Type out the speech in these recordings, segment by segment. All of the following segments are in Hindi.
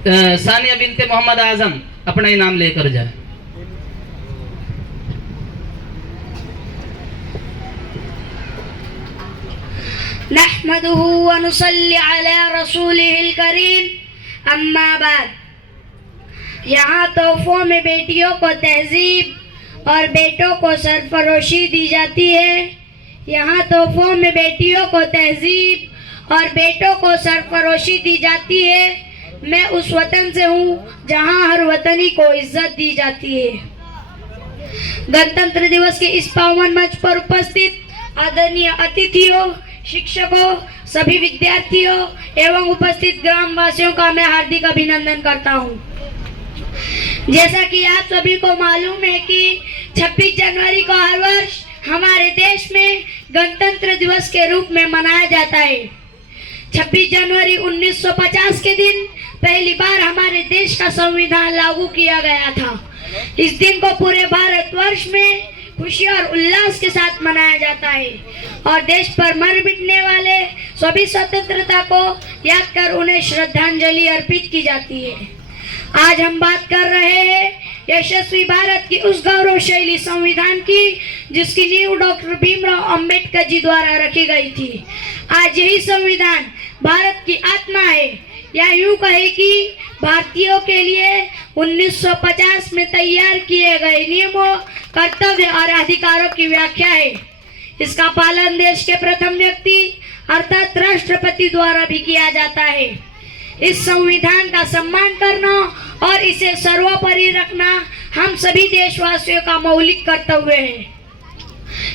सानिया बिनते मोहम्मद आजम अपना इनाम लेकर जाए। नहमदुहु व नुसल्ली अला रसूलिहिल करीम, अम्मा बाद। यहाँ तोहफों में बेटियों को तहजीब और बेटों को सरफरोशी दी जाती है। यहाँ तोहफों में बेटियों को तहजीब और बेटों को सरफरोशी दी जाती है। मैं उस वतन से हूँ जहाँ हर वतनी को इज्जत दी जाती है। गणतंत्र दिवस के इस पावन मंच पर उपस्थित आदरणीय अतिथियों, शिक्षकों, सभी विद्यार्थियों एवं उपस्थित ग्रामवासियों का मैं हार्दिक अभिनंदन करता हूँ। जैसा कि आप सभी को मालूम है कि 26 जनवरी को हर वर्ष हमारे देश में गणतंत्र दिवस के रूप में मनाया जाता है। 26 जनवरी 1950 के दिन पहली बार हमारे देश का संविधान लागू किया गया था। इस दिन को पूरे भारतवर्ष में खुशी और उल्लास के साथ मनाया जाता है और देश पर मर मिटने वाले सभी स्वतंत्रता को याद कर उन्हें श्रद्धांजलि अर्पित की जाती है। आज हम बात कर रहे हैं यशस्वी भारत की उस गौरवशाली संविधान की जिसकी नींव डॉक्टर भीमराव अंबेडकर जी द्वारा रखी गई थी। आज यही संविधान भारत की आत्मा है, या यूं कहे कि भारतीयों के लिए 1950 में तैयार किए गए नियमों, कर्तव्य और अधिकारों की व्याख्या है। इसका पालन देश के प्रथम व्यक्ति अर्थात राष्ट्रपति द्वारा भी किया जाता है। इस संविधान का सम्मान करना और इसे सर्वोपरि रखना हम सभी देशवासियों का मौलिक कर्तव्य है।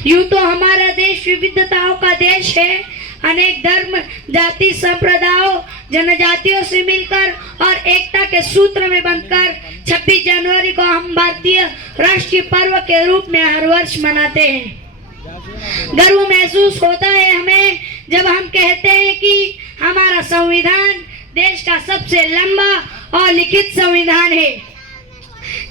यूं तो हमारा देश विविधताओं का देश है। अनेक धर्म, जाति, संप्रदायों, जनजातियों से मिलकर और एकता के सूत्र में बंधकर 26 जनवरी को हम भारतीय राष्ट्रीय पर्व के रूप में हर वर्ष मनाते हैं। गर्व महसूस होता है हमें जब हम कहते हैं कि हमारा संविधान देश का सबसे लंबा और लिखित संविधान है,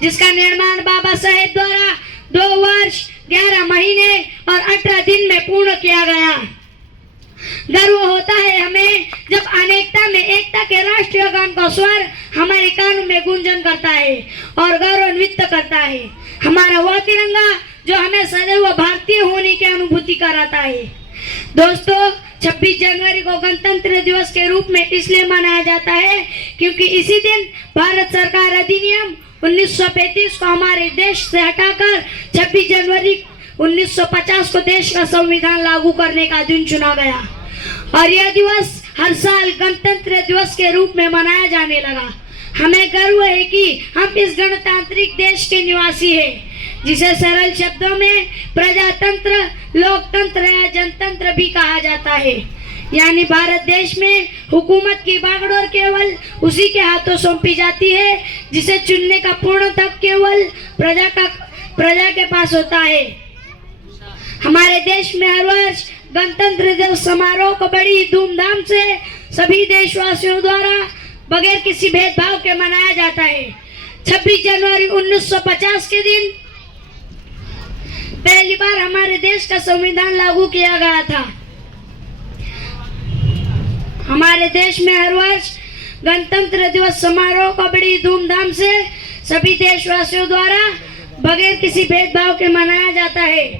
जिसका निर्माण बाबा साहेब द्वारा 2 वर्ष 11 महीने और 18 दिन में पूर्ण किया गया। गर्व होता है हमें जब अनेकता में एकता के राष्ट्रीय गान का स्वर हमारे कानों में गुंजन करता है और गौरवान्वित करता है। हमारा वह तिरंगा जो हमें सदैव भारतीय होने की अनुभूति कराता है। दोस्तों, 26 जनवरी को गणतंत्र दिवस के रूप में इसलिए मनाया जाता है क्योंकि इसी दिन भारत सरकार अधिनियम 1935 को हमारे देश से हटाकर 26 जनवरी 1950 को देश का संविधान लागू करने का दिन चुना गया और यह दिवस हर साल गणतंत्र दिवस के रूप में मनाया जाने लगा। हमें गर्व है कि हम इस गणतांत्रिक देश के निवासी हैं, जिसे सरल शब्दों में प्रजातंत्र, लोकतंत्र या जनतंत्र भी कहा जाता है। यानी भारत देश में हुकूमत की बागडोर केवल उसी के हाथों सौंपी जाती है जिसे चुनने का पूर्ण हक केवल प्रजा के पास होता है। हमारे देश में हर वर्ष गणतंत्र दिवस समारोह को बड़ी धूमधाम से सभी देशवासियों द्वारा बगैर किसी भेदभाव के मनाया जाता है। 26 जनवरी 1950 के दिन पहली बार हमारे देश का संविधान लागू किया गया था। हमारे देश में हर वर्ष गणतंत्र दिवस समारोह को बड़ी धूमधाम से सभी देशवासियों द्वारा बगैर किसी भेदभाव के मनाया जाता है।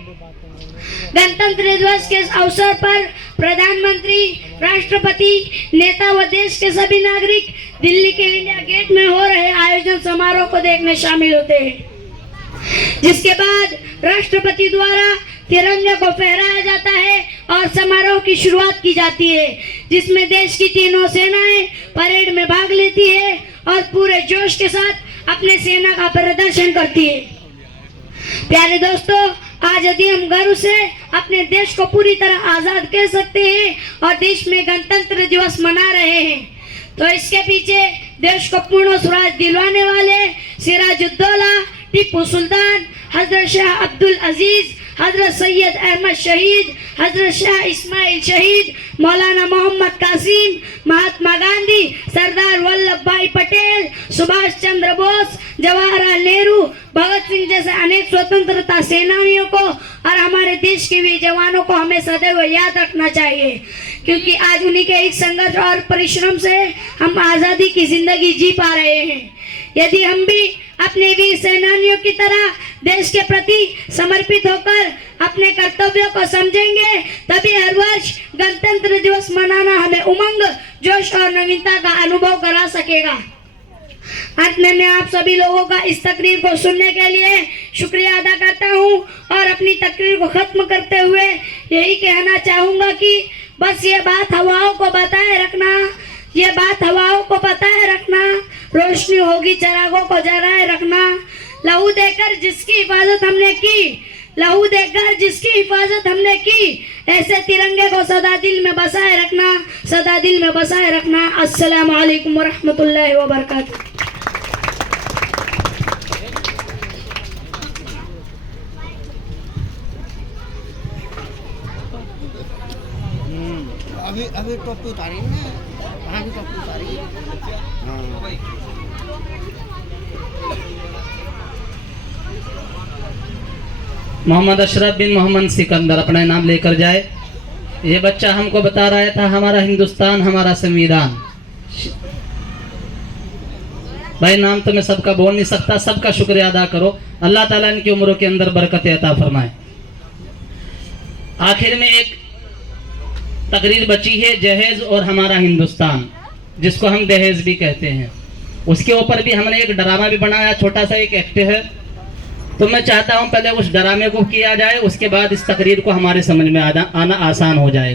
गणतंत्र दिवस के अवसर पर प्रधानमंत्री, राष्ट्रपति, नेता व देश के सभी नागरिक दिल्ली के इंडिया गेट में हो रहे आयोजन समारोह को देखने शामिल होते हैं, जिसके बाद राष्ट्रपति द्वारा तिरंगे को फहराया जाता है और समारोह की शुरुआत की जाती है, जिसमें देश की तीनों सेनाएं परेड में भाग लेती है और पूरे जोश के साथ अपने सेना का प्रदर्शन करती है। प्यारे दोस्तों, आज यदि हम गर्व से अपने देश को पूरी तरह आजाद कह सकते हैं और देश में गणतंत्र दिवस मना रहे हैं, तो इसके पीछे देश को पूर्ण स्वराज दिलवाने वाले सिराजुद्दौला, टीपू सुल्तान, हजरत शाह अब्दुल अजीज, हजरत सैयद अहमद शहीद, हजरत शाह इस्माइल शहीद, मौलाना मोहम्मद कासिम, महात्मा गांधी, सरदार वल्लभ भाई पटेल, सुभाष चंद्र बोस जवाहरलाल नेहरू, भगत सिंह जैसे अनेक स्वतंत्रता सेनानियों को और हमारे देश के वीर जवानों को हमें सदैव याद रखना चाहिए, क्योंकि आज उन्हीं के एक संघर्ष और परिश्रम से हम आज़ादी की जिंदगी जी पा रहे हैं। यदि हम भी अपने वीर सेनानियों की तरह देश के प्रति समर्पित होकर अपने कर्तव्यों को समझेंगे, तभी हर वर्ष गणतंत्र दिवस मनाना हमें उमंग, जोश और नवीनता का अनुभव करा सकेगा। अंत में मैं आप सभी लोगों का इस तकरीर को सुनने के लिए शुक्रिया अदा करता हूं और अपनी तकरीर को खत्म करते हुए यही कहना चाहूंगा कि बस ये बात हवाओं को बताए रखना, ये बात हवाओं को बताए रखना, रोशनी होगी चिरागों को जलाए रखना। लहू देकर जिसकी हिफाजत हमने की, लहू देकर जिसकी हिफाजत हमने की, ऐसे तिरंगे को सदा दिल में बसाए रखना, सदा दिल में बसाए रखना। अस्सलाम वालेकुम रहमतुल्लाहि व बरकातहू। अभी टोपी उतारी ना, वहाँ भी टोपी उतारी। मोहम्मद अशरफ बिन मोहम्मद सिकंदर अपना नाम लेकर जाए। ये बच्चा हमको बता रहा था हमारा हिंदुस्तान, हमारा संविधान। भाई नाम तो मैं सबका बोल नहीं सकता, सबका शुक्रिया अदा करो। अल्लाह ताला इनकी उम्रों के अंदर बरकत अता फरमाए। आखिर में एक तकरीर बची है, जहेज और हमारा हिंदुस्तान, जिसको हम दहेज भी कहते हैं। उसके ऊपर भी हमने एक ड्रामा भी बनाया, छोटा सा एक एक्ट है। तो मैं चाहता हूं पहले उस ड्रामे को किया जाए, उसके बाद इस तकरीर को हमारे समझ में आना आसान हो जाएगा।